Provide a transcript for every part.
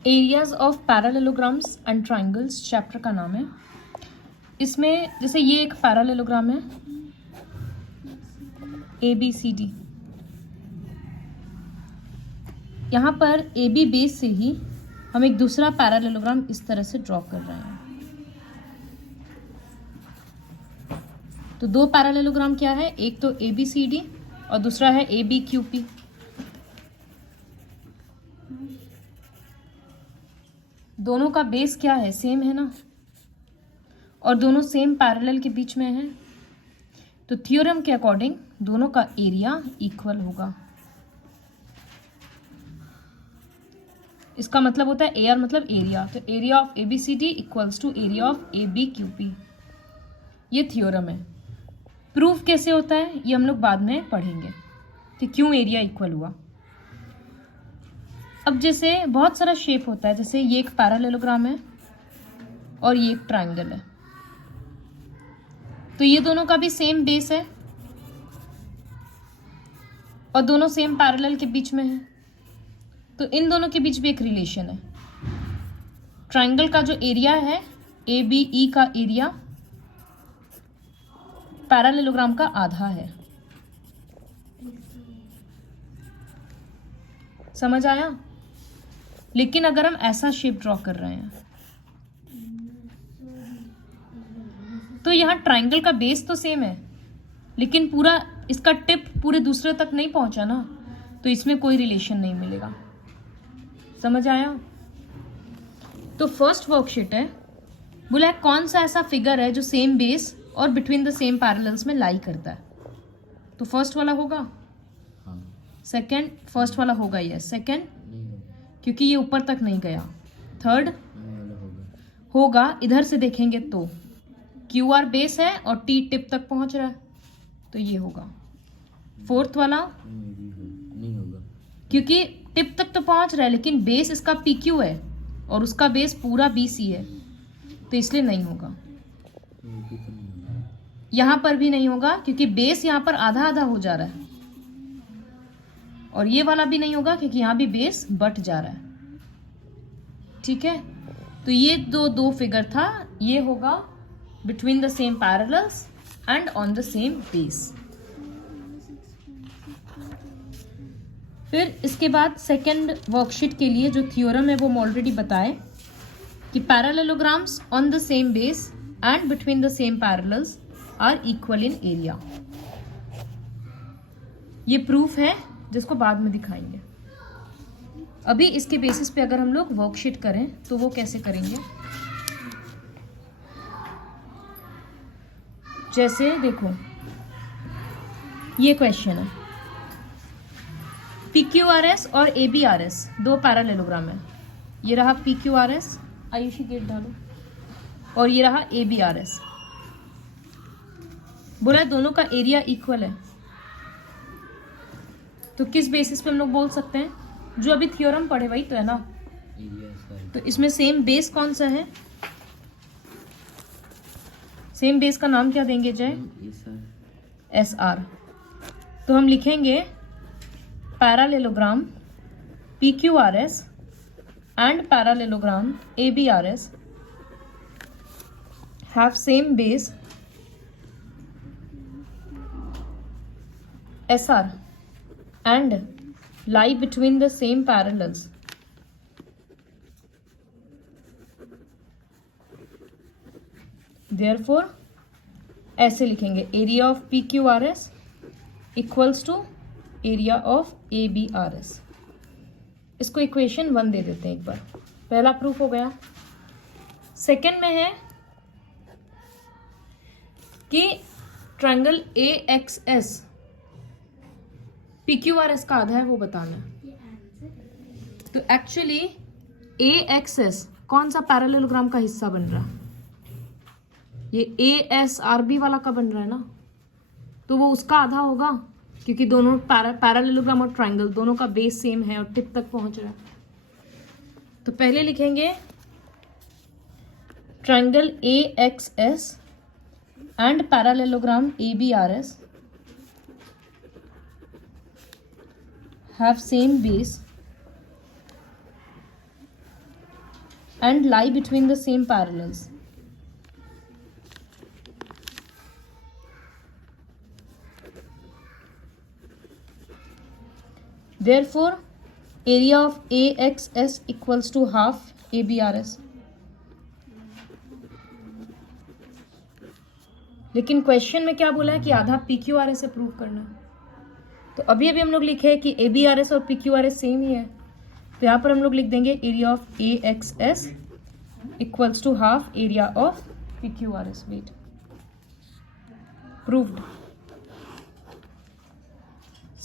Areas of parallelograms and triangles chapter का नाम है। इसमें जैसे ये एक पैरालेलोग्राम है ABCD, यहाँ पर AB बेस से ही हम एक दूसरा पैरालेलोग्राम इस तरह से ड्रॉ कर रहे हैं। तो दो पैरालेलोग्राम क्या है, एक तो ABCD और दूसरा है ABQP। दोनों का बेस क्या है, सेम है ना, और दोनों सेम पैरेलल के बीच में है। तो थ्योरम के अकॉर्डिंग दोनों का एरिया इक्वल होगा। इसका मतलब होता है AR मतलब एरिया, तो area of ABCD equals to area of ABQP। ये थ्योरम है। प्रूफ कैसे होता है ये हम लोग बाद में पढ़ेंगे कि क्यों एरिया इक्वल हुआ। अब जैसे बहुत सारा शेप होता है, जैसे ये एक पैरालेलोग्राम है और ये एक ट्रायंगल है, तो ये दोनों का भी सेम बेस है और दोनों सेम पैरेलल के बीच में है, तो इन दोनों के बीच भी एक रिलेशन है। ट्रायंगल का जो एरिया है ABE का एरिया पैरालेलोग्राम का आधा है। समझ आया? लेकिन अगर हम ऐसा शेप ड्रॉ कर रहे हैं तो यहाँ ट्रायंगल का बेस तो सेम है, लेकिन पूरा इसका टिप पूरे दूसरे तक नहीं पहुंचा ना, तो इसमें कोई रिलेशन नहीं मिलेगा। समझ आया? तो फर्स्ट वर्कशीट है, बोला कौन सा ऐसा फिगर है जो सेम बेस और बिटवीन द सेम पैरेलल्स में लाई करता है। तो फर्स्ट वाला होगा, सेकंड, फर्स्ट वाला होगा, ये सेकंड क्योंकि ये ऊपर तक नहीं गया। थर्ड होगा, इधर से देखेंगे तो QR बेस है और T टिप तक पहुंच रहा है, तो ये होगा। फोर्थ वाला नहीं होगा क्योंकि टिप तक तो पहुंच रहा है लेकिन बेस इसका PQ है और उसका बेस पूरा BC है, तो इसलिए नहीं होगा। यहां पर भी नहीं होगा क्योंकि बेस यहां पर आधा आधा हो जा रहा है, और ये वाला भी नहीं होगा क्योंकि यहां भी बेस बट जा रहा है। ठीक है, तो ये दो फिगर था, ये होगा between the same parallels and on the same base. फिर इसके बाद सेकेंड वर्कशीट के लिए जो थ्योरम है वो हम ऑलरेडी बताए कि parallelograms on the same base and between the same parallels are equal in area. ये प्रूफ है जिसको बाद में दिखाएंगे। अभी इसके बेसिस पे अगर हम लोग वर्कशीट करें तो वो कैसे करेंगे, जैसे देखो ये क्वेश्चन है, PQRS और ABRS दो पैरालेलोग्राम है। ये रहा PQRS, आयुषी गेट डालो, और ये रहा ABRS। बोला दोनों का एरिया इक्वल है, तो किस बेसिस पे हम लोग बोल सकते हैं, जो अभी थ्योरम पढ़े वही तो है ना। तो इसमें सेम बेस कौन सा है, सेम बेस का नाम क्या देंगे जय? SR। तो हम लिखेंगे parallelogram PQRS and parallelogram ABRS have same base SR and lie between the same parallels. Therefore ऐसे लिखेंगे area of PQRS equals to area of ABRS। इसको इक्वेशन 1 दे देते हैं एक बार। पहला प्रूफ हो गया। सेकेंड में है कि ट्रायंगल AXS PQRS का आधा है, वो बताना है। तो एक्चुअली AXS कौन सा पैरालेलोग्राम का हिस्सा बन रहा है, ये ASRB वाला का बन रहा है ना, तो वो उसका आधा होगा क्योंकि दोनों पैरालेलोग्राम और ट्रायंगल दोनों का बेस सेम है और टिप तक पहुंच रहा है। तो पहले लिखेंगे triangle AXS and parallelogram ABRS have same base and lie between the same parallels. Therefore, area of AXS equals to half ABRS. लेकिन क्वेश्चन में क्या बोला है कि आधा PQRS से प्रूव करना है। तो अभी हम लोग लिखे हैं कि ABRS और PQRS सेम ही है, तो यहाँ पर हम लोग लिख देंगे area of AXS equals to half area of PQRS. Wait, proved.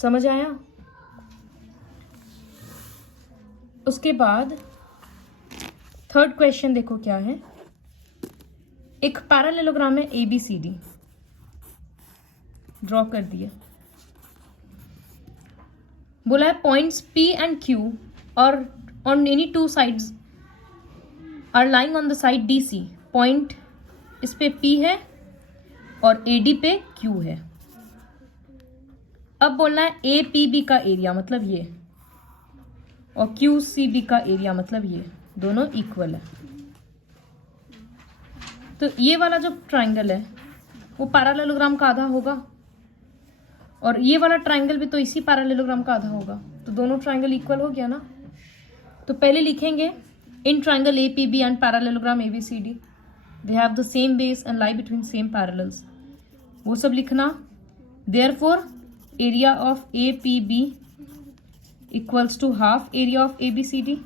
समझ आया? उसके बाद थर्ड क्वेश्चन देखो क्या है. एक पैरेललोग्राम है ABCD, ड्रॉ कर दिया. बोला है पॉइंट्स P एंड Q और on any two sides are lying on the side DC. Point इस पे P है और AD पे Q है. अब बोलना है APB का एरिया मतलब ये, और QCB का एरिया मतलब ये, दोनों इक्वल है. तो ये वाला जो ट्राइंगल है वो पैरेललोग्राम का आधा होगा, और ये वाला ट्राइंगल भी तो इसी पैरेललोग्राम का आधा होगा. तो दोनों ट्राइंगल इक्वल हो गया ना. तो पहले लिखेंगे in triangle APB and parallelogram ABCD they have the same base and lie between same parallels. वो सब लिखना. Therefore area of APB equals to half area of ABCD.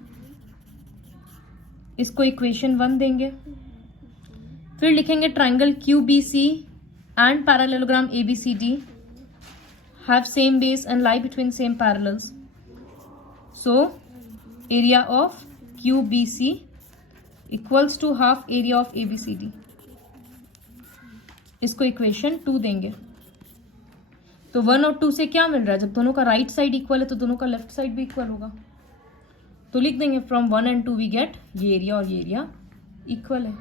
इसको इक्वेशन 1 देंगे. फिर लिखेंगे triangle QBC and parallelogram ABCD have same base and lie between same parallels. So area of QBC equals to half area of ABCD. इसको equation 2 देंगे. तो 1 और 2 से क्या मिल रहा है? जब दोनों का राइट साइड इक्वल है तो दोनों का लेफ्ट साइड भी इक्वल होगा. तो लिख देंगे फ्रॉम 1 and 2 वी गेट ये एरिया और ये एरिया इक्वल है.